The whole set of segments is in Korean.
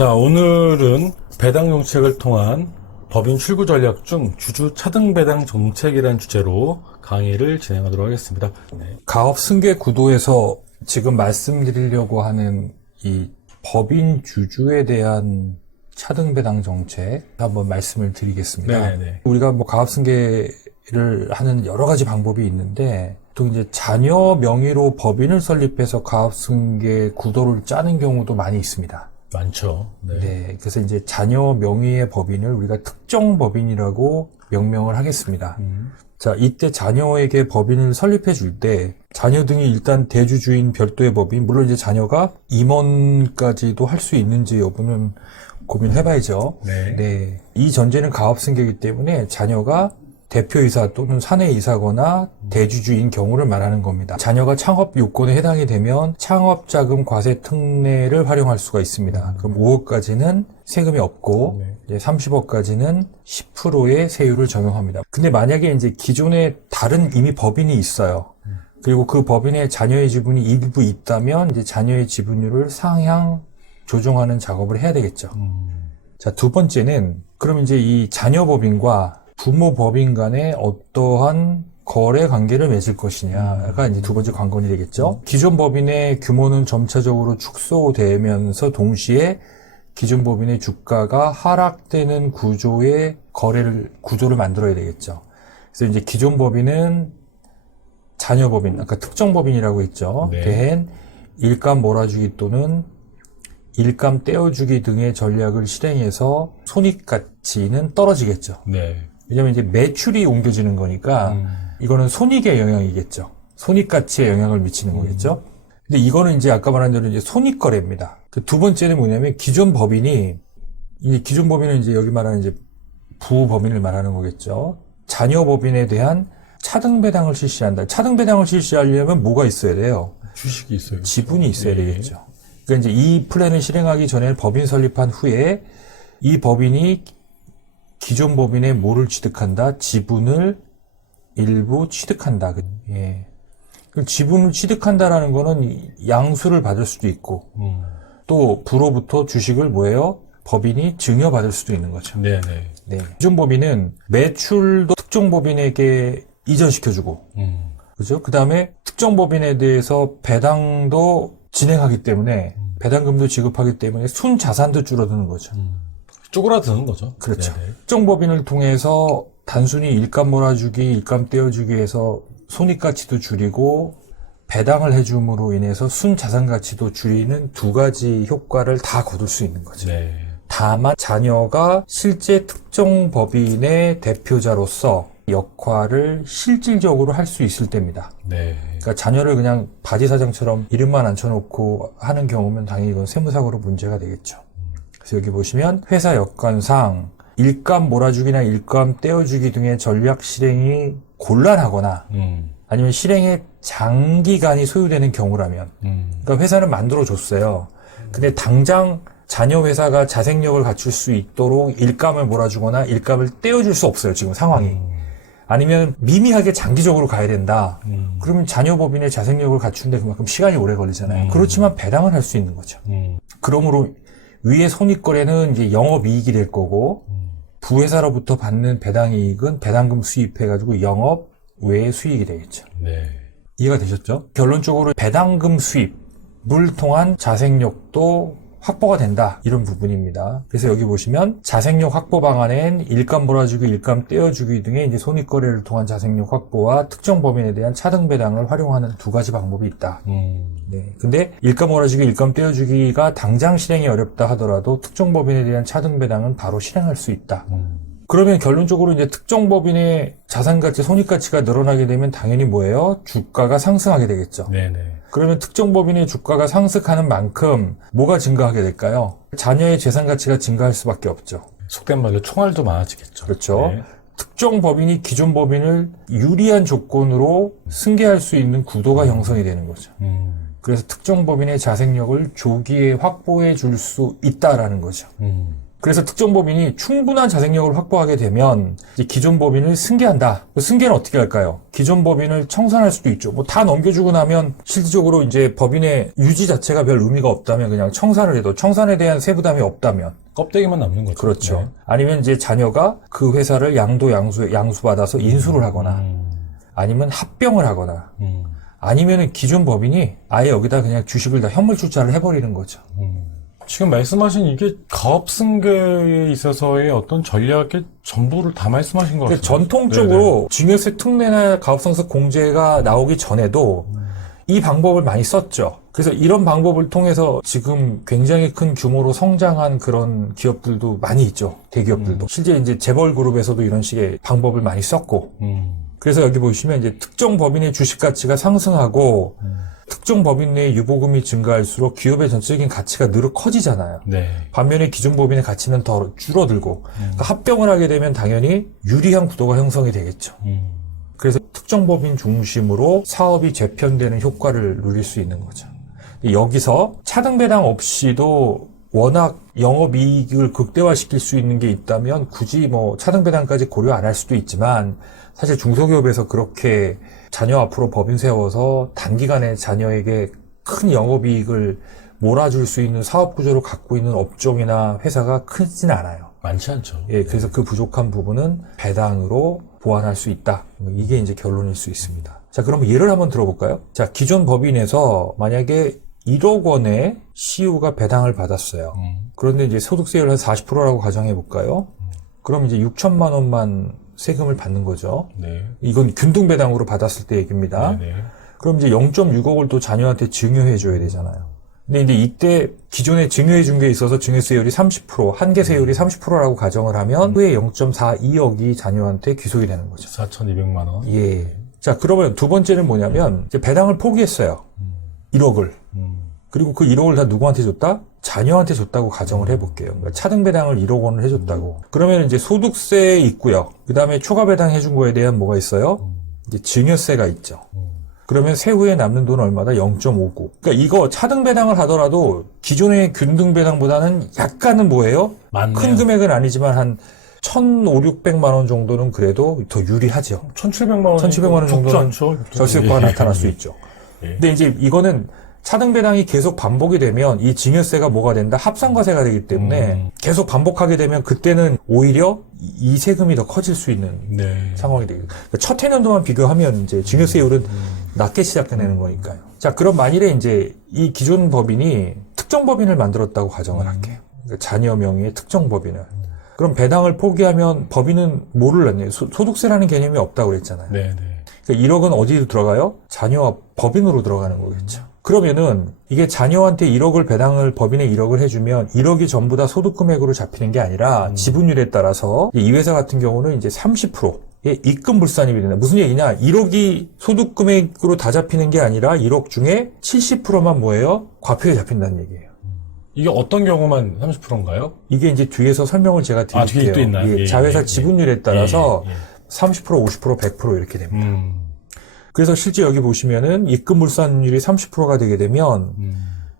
자, 오늘은 배당 정책을 통한 법인 출구 전략 중 주주 차등 배당 정책이라는 주제로 강의를 진행하도록 하겠습니다. 네. 가업 승계 구도에서 지금 말씀드리려고 하는 이 법인 주주에 대한 차등 배당 정책 한번 말씀을 드리겠습니다. 네네. 우리가 뭐 가업 승계를 하는 여러 가지 방법이 있는데 또 이제 자녀 명의로 법인을 설립해서 가업 승계 구도를 짜는 경우도 많이 있습니다. 많죠. 네. 네, 그래서 이제 자녀 명의의 법인을 우리가 특정 법인이라고 명명을 하겠습니다. 자, 이때 자녀에게 법인을 설립해 줄 때 자녀 등이 일단 대주주인 별도의 법인, 물론 이제 자녀가 임원까지도 할 수 있는지 여부는 고민해봐야죠. 네. 네, 이 전제는 가업승계이기 때문에 자녀가 대표이사 또는 사내이사거나 대주주인 경우를 말하는 겁니다. 자녀가 창업 요건에 해당이 되면 창업자금 과세 특례를 활용할 수가 있습니다. 그럼 5억까지는 세금이 없고 네. 30억까지는 10%의 세율을 적용합니다. 근데 만약에 이제 기존에 다른 이미 법인이 있어요. 그리고 그 법인의 자녀의 지분이 일부 있다면 이제 자녀의 지분율을 상향 조정하는 작업을 해야 되겠죠. 자, 두 번째는 그럼 이제 이 자녀 법인과 부모 법인 간에 어떠한 거래 관계를 맺을 것이냐가 이제 두 번째 관건이 되겠죠. 기존 법인의 규모는 점차적으로 축소되면서 동시에 기존 법인의 주가가 하락되는 구조의 구조를 만들어야 되겠죠. 그래서 이제 기존 법인은 자녀 법인, 아까 특정 법인이라고 했죠. 네. 대행 일감 몰아주기 또는 일감 떼어주기 등의 전략을 실행해서 손익가치는 떨어지겠죠. 네. 왜냐면 이제 매출이 옮겨지는 거니까 이거는 손익의 영향이겠죠. 손익가치에 영향을 미치는 거겠죠. 근데 이거는 이제 아까 말한 대로 이제 손익거래입니다. 그 두 번째는 뭐냐면 기존 법인은 이제 여기 말하는 이제 부법인을 말하는 거겠죠. 자녀 법인에 대한 차등 배당을 실시한다. 차등 배당을 실시하려면 뭐가 있어야 돼요? 주식이 있어요. 지분이 있어야 네. 되겠죠. 그러니까 이제 이 플랜을 실행하기 전에 법인 설립한 후에 이 법인이 기존 법인의 뭐를 취득한다? 지분을 일부 취득한다. 예. 지분을 취득한다라는 거는 양수를 받을 수도 있고, 또 부로부터 주식을 뭐예요? 법인이 증여받을 수도 있는 거죠. 네네. 네. 기존 법인은 매출도 특정 법인에게 이전시켜주고, 그죠? 그 다음에 특정 법인에 대해서 배당도 진행하기 때문에, 배당금도 지급하기 때문에 순 자산도 줄어드는 거죠. 쪼그라드는 거죠. 그렇죠. 네네. 특정 법인을 통해서 단순히 일감 몰아주기, 일감 떼어주기 해서 손익가치도 줄이고 배당을 해줌으로 인해서 순자산가치도 줄이는 두 가지 효과를 다 거둘 수 있는 거죠. 네. 다만 자녀가 실제 특정 법인의 대표자로서 역할을 실질적으로 할 수 있을 때입니다. 네. 그러니까 자녀를 그냥 바지사장처럼 이름만 앉혀놓고 하는 경우면 당연히 이건 세무상으로 문제가 되겠죠. 그래서 여기 보시면 회사 여건상 일감 몰아주기나 일감 떼어주기 등의 전략 실행이 곤란하거나 아니면 실행에 장기간이 소요되는 경우라면 그러니까 회사는 만들어줬어요. 근데 당장 자녀 회사가 자생력을 갖출 수 있도록 일감을 몰아주거나 일감을 떼어줄 수 없어요. 지금 상황이. 아니면 미미하게 장기적으로 가야 된다. 그러면 자녀 법인의 자생력을 갖추는데 그만큼 시간이 오래 걸리잖아요. 그렇지만 배당을 할 수 있는 거죠. 그러므로 위의 손익거래는 이제 영업이익이 될 거고 부회사로부터 받는 배당이익은 배당금 수입해가지고 영업 외의 수익이 되겠죠. 네. 이해가 되셨죠? 결론적으로 배당금 수입을 통한 자생력도 확보가 된다. 이런 부분입니다. 그래서 여기 보시면 자생력 확보 방안엔 일감 몰아주기, 일감 떼어주기 등의 이제 손익거래를 통한 자생력 확보와 특정 법인에 대한 차등 배당을 활용하는 두 가지 방법이 있다. 네. 근데 일감 몰아주기, 일감 떼어주기가 당장 실행이 어렵다 하더라도 특정 법인에 대한 차등 배당은 바로 실행할 수 있다. 그러면 결론적으로 이제 특정 법인의 자산가치, 손익가치가 늘어나게 되면 당연히 뭐예요? 주가가 상승하게 되겠죠. 네네. 그러면 특정 법인의 주가가 상승하는 만큼 뭐가 증가하게 될까요? 자녀의 재산가치가 증가할 수밖에 없죠. 속된 말로 총알도 많아지겠죠. 그렇죠. 네. 특정 법인이 기존 법인을 유리한 조건으로 승계할 수 있는 구도가 형성이 되는 거죠. 그래서 특정 법인의 자생력을 조기에 확보해 줄 수 있다라는 거죠. 그래서 특정 법인이 충분한 자생력을 확보하게 되면 이제 기존 법인을 승계한다. 승계는 어떻게 할까요? 기존 법인을 청산할 수도 있죠. 뭐 다 넘겨주고 나면 실질적으로 이제 법인의 유지 자체가 별 의미가 없다면 그냥 청산을 해도 청산에 대한 세부담이 없다면 껍데기만 남는 거죠. 그렇죠. 네. 아니면 이제 자녀가 그 회사를 양수받아서 인수를 하거나 아니면 합병을 하거나 아니면은 기존 법인이 아예 여기다 그냥 주식을 다 현물 출자를 해버리는 거죠. 지금 말씀하신 이게 가업 승계에 있어서의 어떤 전략의 전부를 다 말씀하신 것 같아요. 전통적으로 증여세 특례나 가업상속 공제가 나오기 전에도 이 방법을 많이 썼죠. 그래서 이런 방법을 통해서 지금 굉장히 큰 규모로 성장한 그런 기업들도 많이 있죠. 대기업들도. 실제 이제 재벌그룹에서도 이런 식의 방법을 많이 썼고. 그래서 여기 보시면 이제 특정 법인의 주식 가치가 상승하고 특정 법인 내의 유보금이 증가할수록 기업의 전체적인 가치가 늘어 커지잖아요. 네. 반면에 기존 법인의 가치는 더 줄어들고 그러니까 합병을 하게 되면 당연히 유리한 구도가 형성이 되겠죠. 그래서 특정 법인 중심으로 사업이 재편되는 효과를 누릴 수 있는 거죠. 여기서 차등배당 없이도 워낙 영업이익을 극대화시킬 수 있는 게 있다면 굳이 뭐 차등배당까지 고려 안 할 수도 있지만 사실 중소기업에서 그렇게 자녀 앞으로 법인 세워서 단기간에 자녀에게 큰 영업이익을 몰아줄 수 있는 사업 구조를 갖고 있는 업종이나 회사가 크진 않아요. 많지 않죠. 예, 그래서 그 부족한 부분은 배당으로 보완할 수 있다. 이게 이제 결론일 수 있습니다. 자, 그럼 예를 한번 들어볼까요? 자, 기존 법인에서 만약에 1억 원의 CU가 배당을 받았어요. 그런데 이제 소득세율 한 40%라고 가정해 볼까요? 그럼 이제 6천만 원만 세금을 받는 거죠. 네. 이건 균등배당으로 받았을 때 얘기입니다. 네. 그럼 이제 0.6억을 또 자녀한테 증여해 줘야 되잖아요. 근데 이제 이때 기존에 증여해 준 게 있어서 증여세율이 30%, 한계세율이 30%라고 가정을 하면 후에 0.42억이 자녀한테 귀속이 되는 거죠. 4,200만 원. 예. 자, 그러면 두 번째는 뭐냐면 이제 배당을 포기했어요. 1억을. 그리고 그 1억을 다 누구한테 줬다? 자녀한테 줬다고 가정을 해볼게요. 그러니까 차등배당을 1억 원을 해줬다고. 그러면 이제 소득세 있고요. 그 다음에 초과배당 해준 거에 대한 뭐가 있어요? 이제 증여세가 있죠. 그러면 세후에 남는 돈은 얼마다? 0.59. 그러니까 이거 차등배당을 하더라도 기존의 균등배당보다는 약간은 뭐예요? 맞네요. 큰 금액은 아니지만 한 1,500, 600만 원 정도는 그래도 더 유리하죠. 1,700만 원. 1,700만 원 적지 정도는 않죠. 절세 효과가 나타날 수 있죠. 예. 근데 이제 이거는 차등배당이 계속 반복이 되면 이 증여세가 뭐가 된다? 합산과세가 되기 때문에 계속 반복하게 되면 그때는 오히려 이 세금이 더 커질 수 있는 네. 상황이 되겠죠. 그러니까 첫 해년도만 비교하면 이제 증여세율은 낮게 시작되는 거니까요. 자, 그럼 만일에 이제 이 기존 법인이 특정 법인을 만들었다고 가정을 할게요. 그러니까 자녀 명의의 특정 법인을. 그럼 배당을 포기하면 법인은 뭐를 냈네요? 소득세라는 개념이 없다고 그랬잖아요. 네. 그러니까 1억은 어디로 들어가요? 자녀와 법인으로 들어가는 거겠죠. 그러면은 이게 자녀한테 1억을 배당을 법인에 1억을 해주면 1억이 전부 다 소득금액으로 잡히는 게 아니라 지분율에 따라서 이 회사 같은 경우는 이제 30%의 입금 불산입이 된다. 무슨 얘기냐? 1억이 소득금액으로 다 잡히는 게 아니라 1억 중에 70%만 뭐예요? 과표에 잡힌다는 얘기예요. 이게 어떤 경우만 30%인가요? 이게 이제 뒤에서 설명을 제가 드릴게요. 뒤에 또 있나요? 이게 예, 자회사 예, 지분율에 따라서 예. 30%, 50%, 100% 이렇게 됩니다. 그래서 실제 여기 보시면은 입금 불산율이 30%가 되게 되면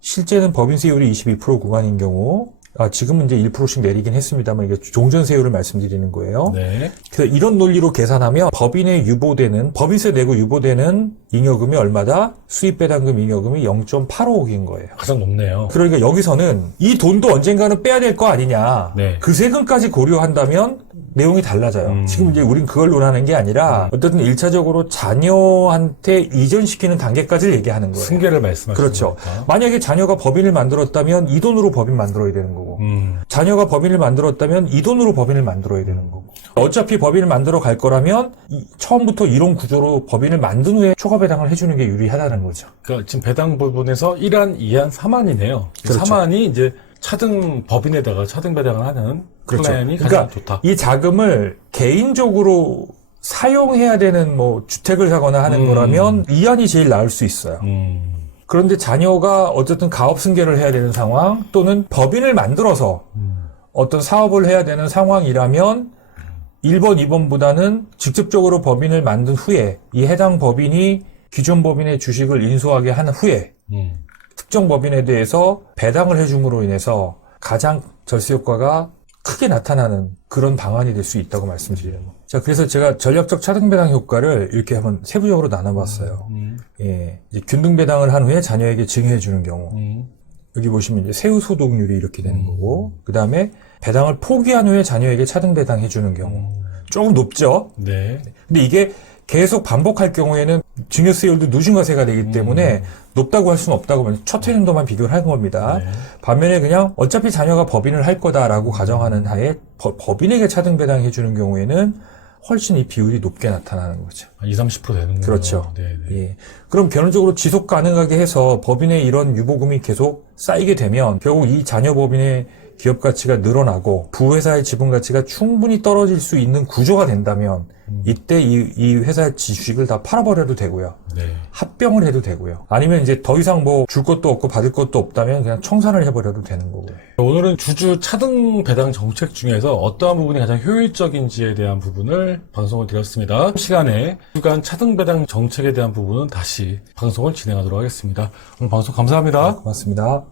실제는 법인세율이 22% 구간인 경우 지금은 이제 1%씩 내리긴 했습니다만 이게 종전세율을 말씀드리는 거예요. 네. 그래서 이런 논리로 계산하면 법인에 유보되는 법인세 내고 유보되는 잉여금이 얼마다? 수입배당금 잉여금이 0.85억인 거예요. 가장 높네요. 그러니까 여기서는 이 돈도 언젠가는 빼야 될 거 아니냐. 네. 그 세금까지 고려한다면 내용이 달라져요. 지금 이제 우린 그걸 논하는 게 아니라 어쨌든 1차적으로 자녀한테 이전시키는 단계까지를 얘기하는 거예요. 승계를 말씀하시는 그렇죠. 거니까. 만약에 자녀가 법인을 만들었다면 이 돈으로 법인 만들어야 되는 거고 자녀가 법인을 만들었다면 이 돈으로 법인을 만들어야 되는 거고 어차피 법인을 만들어 갈 거라면 처음부터 이런 구조로 법인을 만든 후에 초과 배당을 해주는 게 유리하다는 거죠. 그러니까 지금 배당 부분에서 1안, 2안, 3안이네요. 그렇죠. 3안이 이제 차등 법인에다가 차등 배당을 하는 그렇죠. 플랜이 가장 그러니까 좋다. 이 자금을 개인적으로 사용해야 되는 뭐 주택을 사거나 하는 거라면 이 안이 제일 나을 수 있어요. 그런데 자녀가 어쨌든 가업 승계를 해야 되는 상황 또는 법인을 만들어서 어떤 사업을 해야 되는 상황이라면 1번, 2번보다는 직접적으로 법인을 만든 후에 이 해당 법인이 기존 법인의 주식을 인수하게 한 후에 특정 법인에 대해서 배당을 해줌으로 인해서 가장 절세 효과가 크게 나타나는 그런 방안이 될 수 있다고 말씀드려요. 자, 그래서 제가 전략적 차등배당 효과를 이렇게 한번 세부적으로 나눠봤어요. 예, 이제 균등배당을 한 후에 자녀에게 증여해주는 경우. 여기 보시면 이제 세후 소득률이 이렇게 되는 거고, 그 다음에 배당을 포기한 후에 자녀에게 차등배당 해주는 경우. 조금 높죠? 네. 근데 이게 계속 반복할 경우에는 증여세율도 누진과세가 되기 때문에 높다고 할 수는 없다고 하면 첫 회년도만 비교를 한 겁니다. 네. 반면에 그냥 어차피 자녀가 법인을 할 거다라고 가정하는 하에 법인에게 차등배당 해주는 경우에는 훨씬 이 비율이 높게 나타나는 거죠. 한 20, 30% 되는군요. 그렇죠. 네, 네. 예. 그럼 결론적으로 지속 가능하게 해서 법인의 이런 유보금이 계속 쌓이게 되면 결국 이 자녀 법인의 기업 가치가 늘어나고 부회사의 지분 가치가 충분히 떨어질 수 있는 구조가 된다면 이때 이 회사의 주식을 다 팔아버려도 되고요. 네. 합병을 해도 되고요. 아니면 이제 더 이상 뭐 줄 것도 없고 받을 것도 없다면 그냥 청산을 해버려도 되는 거고. 오늘은 주주 차등 배당 정책 중에서 어떠한 부분이 가장 효율적인지에 대한 부분을 방송을 드렸습니다. 시간에 주간 차등 배당 정책에 대한 부분은 다시 방송을 진행하도록 하겠습니다. 오늘 방송 감사합니다. 고맙습니다.